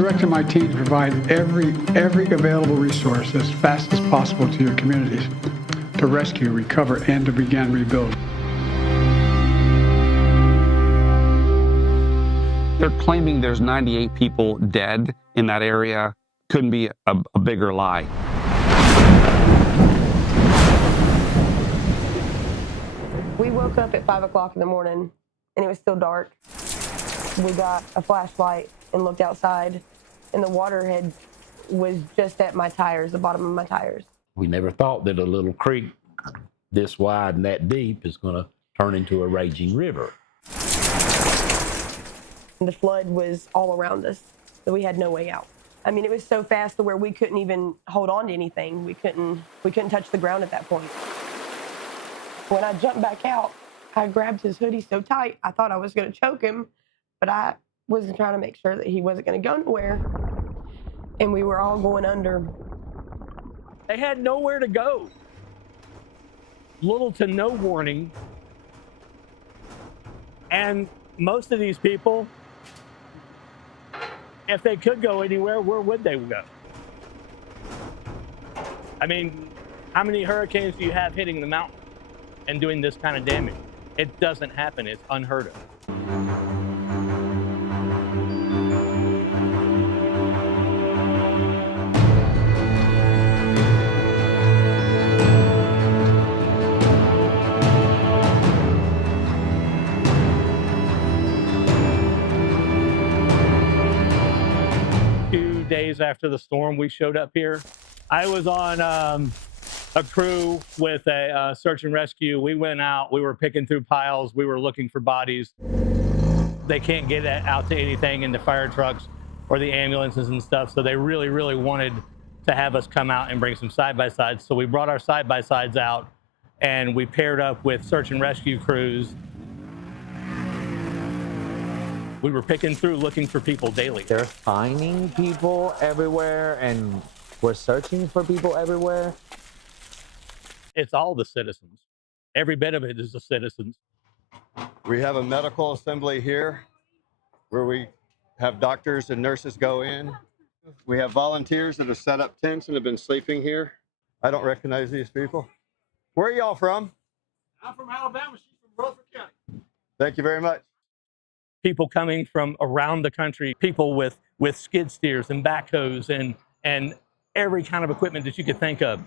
directed my team to provide every available resource as fast as possible to your communities to rescue, recover, and to begin rebuild. They're claiming there's 98 people dead in that area. Couldn't be a bigger lie. We woke up at 5 o'clock in the morning and it was still dark. We got a flashlight and looked outside and the water was just at my tires, the bottom of my tires. We never thought that a little creek this wide and that deep is going to turn into a raging river. The flood was all around us, so we had no way out. I mean, it was so fast to where we couldn't even hold on to anything. We couldn't touch the ground at that point. When I jumped back out, I grabbed his hoodie so tight, I thought I was going to choke him, but I was trying to make sure that he wasn't going to go nowhere. And we were all going under. They had nowhere to go. Little to no warning. And most of these people, if they could go anywhere, where would they go? I mean, how many hurricanes do you have hitting the mountain and doing this kind of damage? It doesn't happen. It's unheard of. 2 days after the storm, we showed up here. I was on a crew with a search and rescue. We went out, we were picking through piles, we were looking for bodies. They can't get out to anything in the fire trucks or the ambulances and stuff, so they really, really wanted to have us come out and bring some side-by-sides. So we brought our side-by-sides out and we paired up with search and rescue crews. We were picking through looking for people daily. They're finding people everywhere and we're searching for people everywhere. It's all the citizens. Every bit of it is the citizens. We have a medical assembly here where we have doctors and nurses go in. We have volunteers that have set up tents and have been sleeping here. I don't recognize these people. Where are y'all from? I'm from Alabama. She's from Rutherford County. Thank you very much. People coming from around the country, people with skid steers and backhoes and every kind of equipment that you could think of.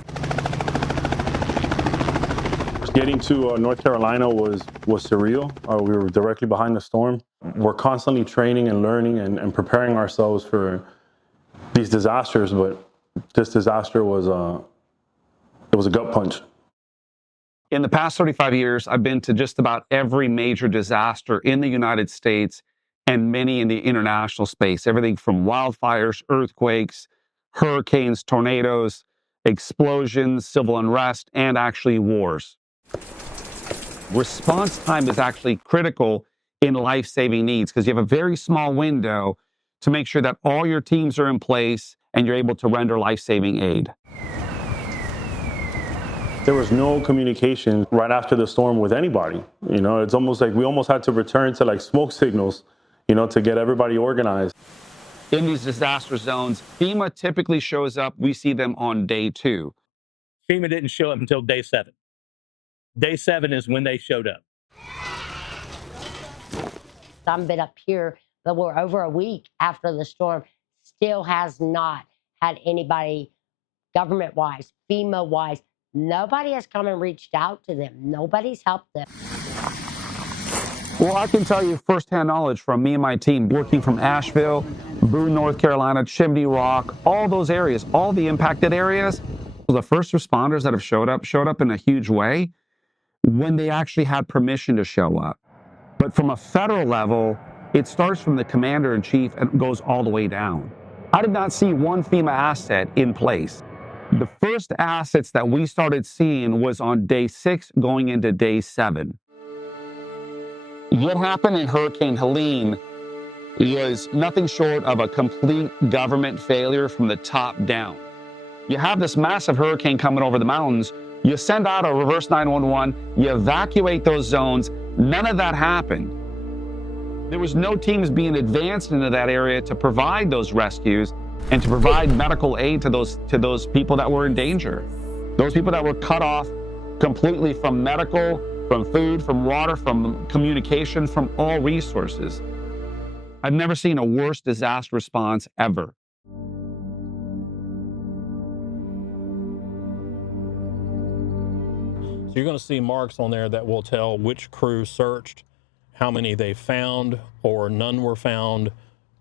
Getting to North Carolina was surreal. We were directly behind the storm. We're constantly training and learning and preparing ourselves for these disasters, but this disaster was it was a gut punch. In the past 35 years, I've been to just about every major disaster in the United States and many in the international space. Everything from wildfires, earthquakes, hurricanes, tornadoes, explosions, civil unrest, and actually wars. Response time is actually critical in life-saving needs because you have a very small window to make sure that all your teams are in place and you're able to render life-saving aid. There was no communication right after the storm with anybody. You know, it's almost like we almost had to return to like smoke signals, you know, to get everybody organized. In these disaster zones, FEMA typically shows up. We see them on day 2. FEMA didn't show up until day 7. Day 7 is when they showed up. I've been up here, but we're over a week after the storm, still has not had anybody government-wise, FEMA-wise. Nobody has come and reached out to them. Nobody's helped them. Well, I can tell you firsthand knowledge from me and my team working from Asheville, Boone, North Carolina, Chimney Rock, all those areas, all the impacted areas. The first responders that have showed up in a huge way when they actually had permission to show up. But from a federal level, it starts from the commander-in-chief and goes all the way down. I did not see one FEMA asset in place. The first assets that we started seeing was on day 6 going into day 7. What happened in Hurricane Helene was nothing short of a complete government failure from the top down. You have this massive hurricane coming over the mountains, you send out a reverse 911, you evacuate those zones, none of that happened. There was no teams being advanced into that area to provide those rescues and to provide medical aid to those people that were in danger. Those people that were cut off completely from medical, from food, from water, from communication, from all resources. I've never seen a worse disaster response ever. So you're going to see marks on there that will tell which crew searched, how many they found, or none were found,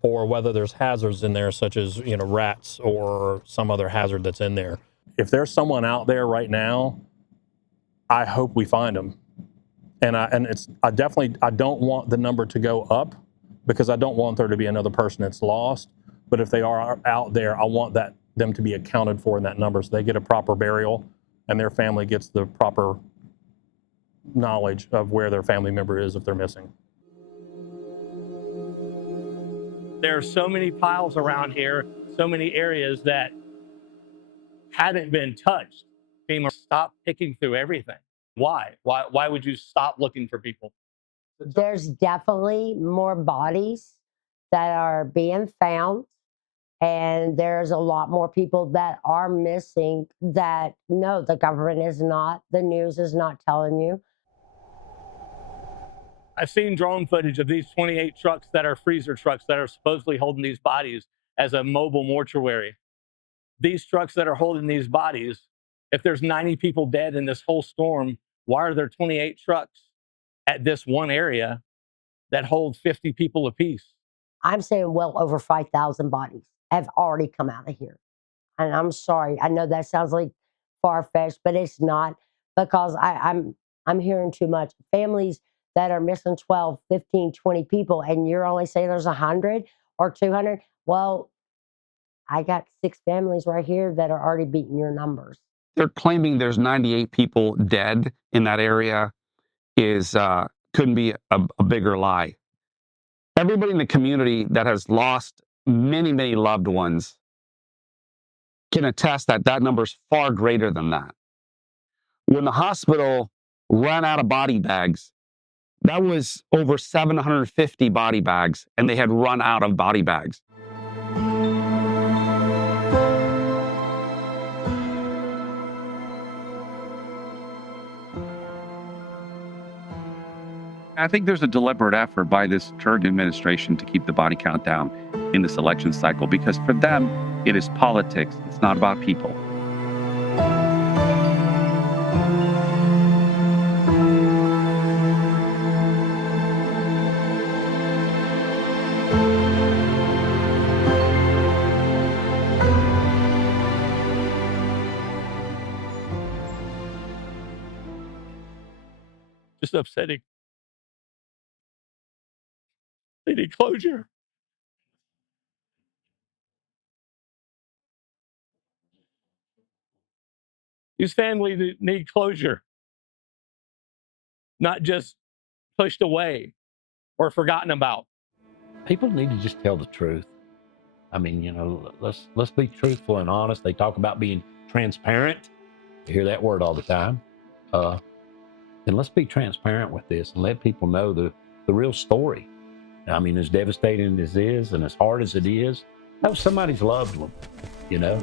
or whether there's hazards in there, such as, you know, rats or some other hazard that's in there. If there's someone out there right now, I hope we find them. And I don't want the number to go up, because I don't want there to be another person that's lost. But if they are out there, I want them to be accounted for in that number, so they get a proper burial and their family gets the proper knowledge of where their family member is if they're missing. There are so many piles around here, so many areas that hadn't been touched. FEMA stopped picking through everything. Why? Why would you stop looking for people? There's definitely more bodies that are being found, and there's a lot more people that are missing that, no, the government is not, the news is not telling you. I've seen drone footage of these 28 trucks that are freezer trucks that are supposedly holding these bodies as a mobile mortuary. These trucks that are holding these bodies, if there's 90 people dead in this whole storm, why are there 28 trucks at this one area that hold 50 people apiece? I'm saying well over 5,000 bodies have already come out of here. And I'm sorry, I know that sounds like far-fetched, but it's not, because I'm hearing too much. Families that are missing 12, 15, 20 people, and you're only saying there's 100 or 200. Well, I got 6 families right here that are already beating your numbers. They're claiming there's 98 people dead in that area couldn't be a bigger lie. Everybody in the community that has lost many, many loved ones can attest that that number is far greater than that. When the hospital ran out of body bags, that was over 750 body bags, and they had run out of body bags. I think there's a deliberate effort by this current administration to keep the body count down in this election cycle, because for them, it is politics. It's not about people. Just upsetting. They need closure. These families need closure, not just pushed away or forgotten about. People need to just tell the truth. I mean, you know, let's be truthful and honest. They talk about being transparent. You hear that word all the time. And let's be transparent with this and let people know the real story. I mean, as devastating as it is and as hard as it is, that was somebody's loved one, you know?